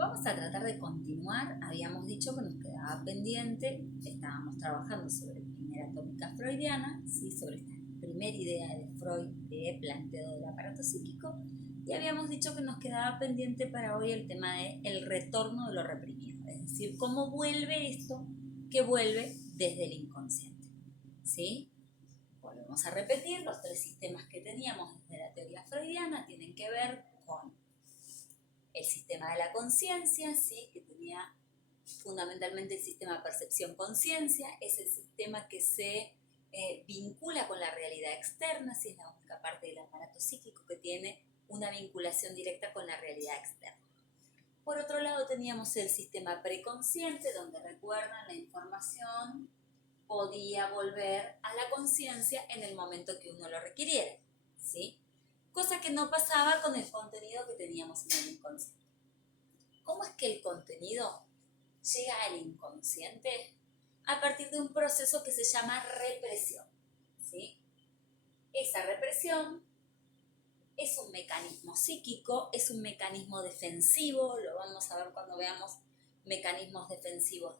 Vamos a tratar de continuar. Habíamos dicho que nos quedaba pendiente, estábamos trabajando sobre primera atómica freudiana, ¿sí? Sobre esta primera idea de Freud de planteo del aparato psíquico, y habíamos dicho que nos quedaba pendiente para hoy el tema del retorno de lo reprimido, es decir, cómo vuelve esto que vuelve desde el inconsciente, ¿sí? Volvemos a repetir, los tres sistemas que teníamos desde la teoría freudiana tienen que ver con el sistema de la conciencia, ¿sí? Que tenía fundamentalmente el sistema percepción-conciencia, es el sistema que se vincula con la realidad externa, ¿sí? Es la única parte del aparato psíquico que tiene una vinculación directa con la realidad externa. Por otro lado teníamos el sistema preconsciente, donde recuerdan la información podía volver a la conciencia en el momento que uno lo requiriera, ¿sí? Cosa que no pasaba con el contenido que teníamos en el inconsciente. ¿Cómo es que el contenido llega al inconsciente? A partir de un proceso que se llama represión, ¿sí? Esa represión es un mecanismo psíquico, es un mecanismo defensivo, lo vamos a ver cuando veamos mecanismos defensivos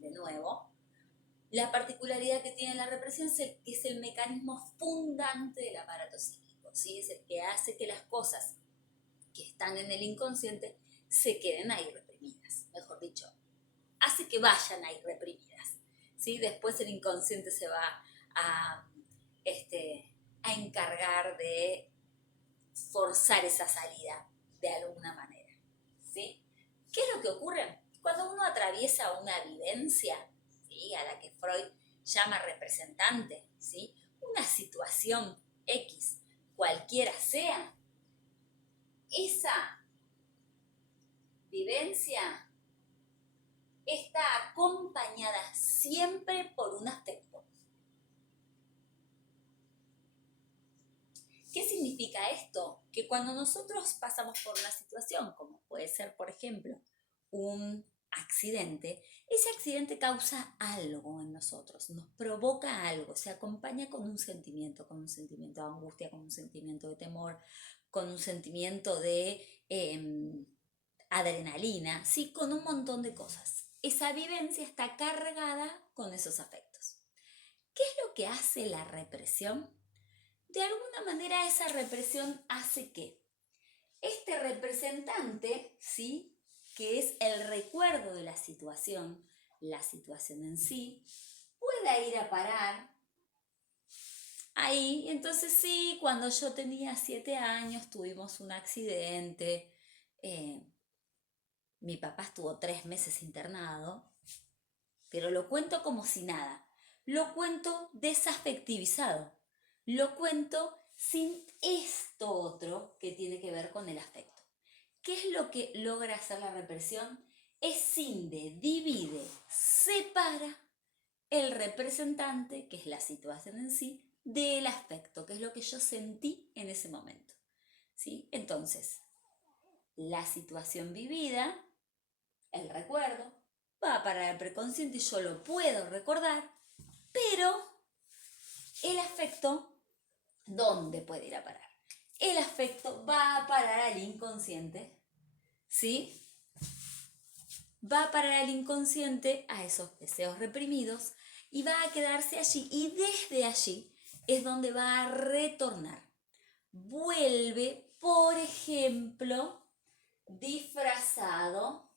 de nuevo. La particularidad que tiene la represión es que es el mecanismo fundante del aparato psíquico, ¿sí? Es el que hace que las cosas que están en el inconsciente se queden ahí reprimidas, mejor dicho, hace que vayan ahí reprimidas, ¿sí? Después el inconsciente se va a, a encargar de forzar esa salida de alguna manera, ¿sí? ¿Qué es lo que ocurre? Cuando uno atraviesa una vivencia, ¿sí? A la que Freud llama representante, ¿sí? Una situación X, cualquiera sea, esa vivencia está acompañada siempre por un afecto. ¿Qué significa esto? Que cuando nosotros pasamos por una situación, como puede ser, por ejemplo, un accidente, ese accidente causa algo en nosotros, nos provoca algo, se acompaña con un sentimiento de angustia, con un sentimiento de temor, con un sentimiento de adrenalina, sí, con un montón de cosas. Esa vivencia está cargada con esos afectos. ¿Qué es lo que hace la represión? De alguna manera esa represión hace que este representante, ¿sí? Que es el recuerdo de la situación en sí, pueda ir a parar ahí. Entonces sí, cuando yo tenía 7 años tuvimos un accidente, mi papá estuvo 3 meses internado, pero lo cuento como si nada, lo cuento desafectivizado, lo cuento sin esto otro que tiene que ver con el afecto. ¿Qué es lo que logra hacer la represión? Escinde, divide, separa el representante, que es la situación en sí, del afecto, que es lo que yo sentí en ese momento, ¿sí? Entonces, la situación vivida, el recuerdo, va para el preconsciente y yo lo puedo recordar, pero el afecto, ¿dónde puede ir a parar? El afecto va a parar al inconsciente, ¿sí? Va a parar al inconsciente, a esos deseos reprimidos, y va a quedarse allí, y desde allí es donde va a retornar. Vuelve, por ejemplo, disfrazado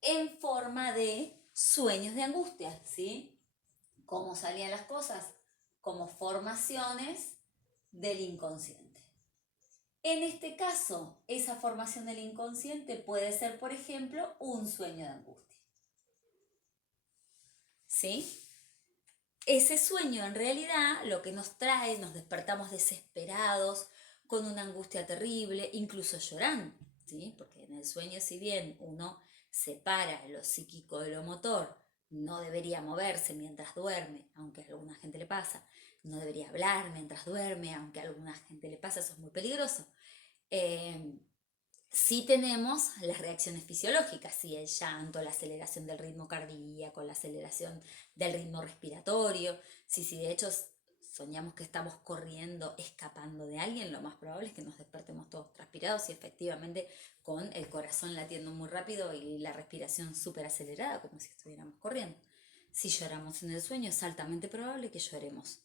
en forma de sueños de angustia, ¿sí? ¿Cómo salían las cosas? Como formaciones del inconsciente. En este caso, esa formación del inconsciente puede ser, por ejemplo, un sueño de angustia, ¿sí? Ese sueño en realidad lo que nos trae, nos despertamos desesperados, con una angustia terrible, incluso llorando, ¿sí? Porque en el sueño, si bien uno separa lo psíquico de lo motor, no debería moverse mientras duerme, aunque a alguna gente le pasa, no debería hablar mientras duerme, aunque a alguna gente le pasa, eso es muy peligroso. Sí tenemos las reacciones fisiológicas, sí, el llanto, la aceleración del ritmo cardíaco, la aceleración del ritmo respiratorio. Sí, de hecho soñamos que estamos corriendo, escapando de alguien, lo más probable es que nos despertemos todos transpirados inspirados y efectivamente con el corazón latiendo muy rápido y la respiración súper acelerada, como si estuviéramos corriendo. Si lloramos en el sueño, es altamente probable que lloremos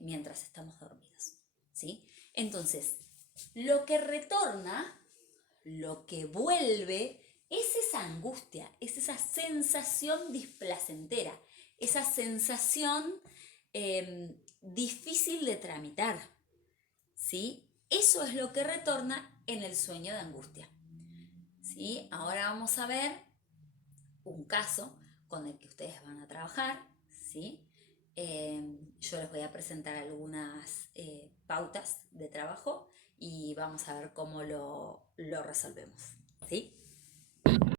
mientras estamos dormidos, ¿sí? Entonces, lo que retorna, lo que vuelve, es esa angustia, es esa sensación displacentera, esa sensación difícil de tramitar, ¿sí? Eso es lo que retorna en el sueño de angustia, ¿sí? Ahora vamos a ver un caso con el que ustedes van a trabajar, ¿sí? Yo les voy a presentar algunas pautas de trabajo y vamos a ver cómo lo resolvemos, ¿sí?